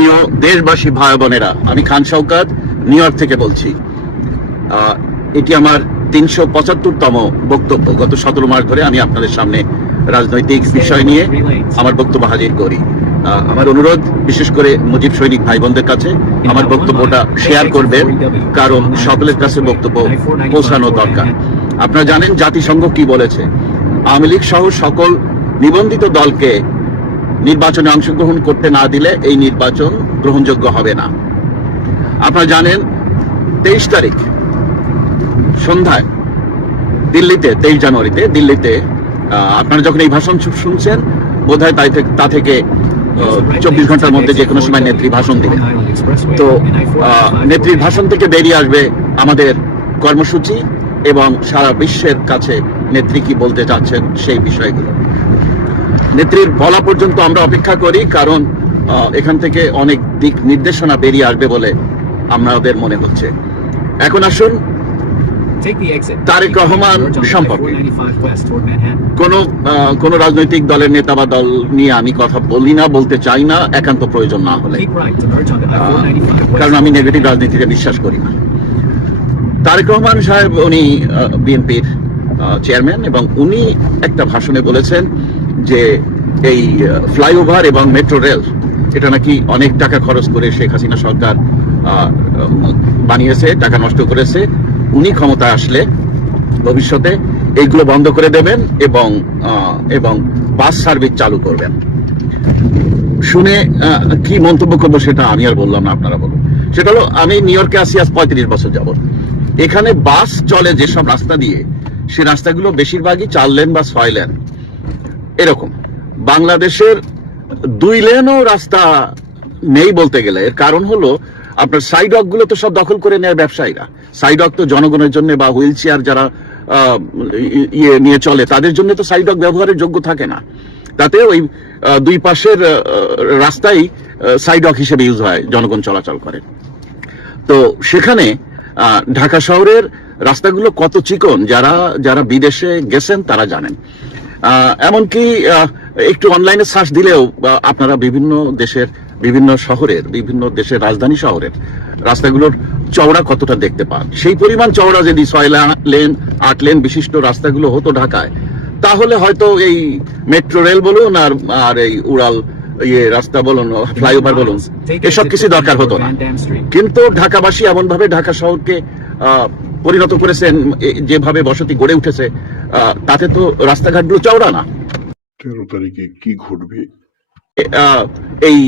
প্রিয় দেশবাসী ভাই বোনেরা, আমি খান শওকত নিউ ইয়র্ক থেকে বলছি। এটি আমার ৩৭৫তম বক্তব্য। গত ১৭ মাস ধরে আমি আপনাদের সামনে রাজনৈতিক বিষয় নিয়ে আমার বক্তব্য হাজির করি। আমার অনুরোধ, বিশেষ করে মুজিব সৈনিক ভাই বোনদের কাছে আমার বক্তব্যটা শেয়ার করবেন, কারণ সকলের কাছে বক্তব্য পৌঁছানো দরকার। আপনারা জানেন জাতিসংঘ কি বলেছে, আওয়ামী লীগ সহ সকল নিবন্ধিত দলকে নির্বাচনে অংশগ্রহণ করতে না দিলে এই নির্বাচন গ্রহণযোগ্য হবে না। আপনারা জানেন 23 তারিখ সন্ধ্যায় দিল্লিতে, 23 জানুয়ারিতে দিল্লিতে আপনারা যখন এই ভাষণ শুনছেন, বোধহয় তা থেকে 24 ঘন্টার মধ্যে যে কোনো সময় নেত্রী ভাষণ দিবেন। তো নেত্রীর ভাষণ থেকে বেরিয়ে আসবে আমাদের কর্মসূচি এবং সারা বিশ্বের কাছে নেত্রী কি বলতে চাচ্ছেন সেই বিষয়গুলো। নেত্রীর বলা পর্যন্ত আমরা অপেক্ষা করি, কারণ এখান থেকে অনেক দিক নির্দেশনা বেরিয়ে আসবে বলে আমাদের মনে হচ্ছে। এখন আসুন তারেক রহমান সম্পর্কে। কোন রাজনৈতিক দলের নেতা বা দল নিয়ে আমি কথা বলি না, বলতে চাই না, একান্ত প্রয়োজন না হলে, কারণ আমি নেগেটিভ রাজনীতিতে বিশ্বাস করি না। তারেক রহমান সাহেব উনি বিএনপির চেয়ারম্যান এবং উনি একটা ভাষণে বলেছেন যে এই ফ্লাইওভার এবং মেট্রো রেল এটা নাকি অনেক টাকা খরচ করে শেখ হাসিনা সরকার বানিয়েছে, টাকা নষ্ট করেছে। উনি ক্ষমতায় আসলে ভবিষ্যতে এইগুলো বন্ধ করে দেবেন এবং বাস সার্ভিস চালু করবেন। শুনে কি মন্তব্য করবো সেটা আমি আর বললাম না, আপনারা বলুন। সেটা হলো, আমি নিউ ইয়র্কে আসি আজ 35 বছর যাবত। এখানে বাস চলে যেসব রাস্তা দিয়ে, সে রাস্তাগুলো বেশিরভাগই 4 লেন বা 6 লেন এরকম। বাংলাদেশের 2 লেনও রাস্তা নেই বলতে গেলে। এর কারণ হলো, আপনার সাইডওয়াক গুলো তো সব দখল করে নেয় ব্যবসায়ীরা। সাইডওয়াক তো জনগণের জন্য বা হুইল চেয়ার যারা নিয়ে চলে তাদের জন্য তো সাইডওয়াক ব্যবহারের যোগ্য থাকে না। তাতে ওই 2 পাশের রাস্তাই সাইডওয়াক হিসেবে ইউজ হয়, জনগণ চলাচল করে। তো সেখানে ঢাকা শহরের রাস্তাগুলো কত চিকন, যারা বিদেশে গেছেন তারা জানেন। এমনকি একটু অনলাইনে সার্চ দিলেও আপনারা বিভিন্ন দেশের রাজধানী শহরের রাস্তাগুলোর চওড়া কতটা দেখতে পান। সেই পরিমাণ চওড়া যদি 6 লেন 8 লেন বিশিষ্ট রাস্তাগুলো হতো ঢাকায়, তাহলে হয়তো এই মেট্রো রেল বলুন আর এই উড়াল রাস্তা বলুন, ফ্লাইওভার বলুন, এসব কিছু দরকার হতো না। কিন্তু ঢাকাবাসী এমন ভাবে ঢাকা শহরকে পরিণত করেছেন, যেভাবে বসতি গড়ে উঠেছে, তাতে তো রাস্তাঘাটগুলো চওড়া না। 13 তারিখে কি ঘটবে? এই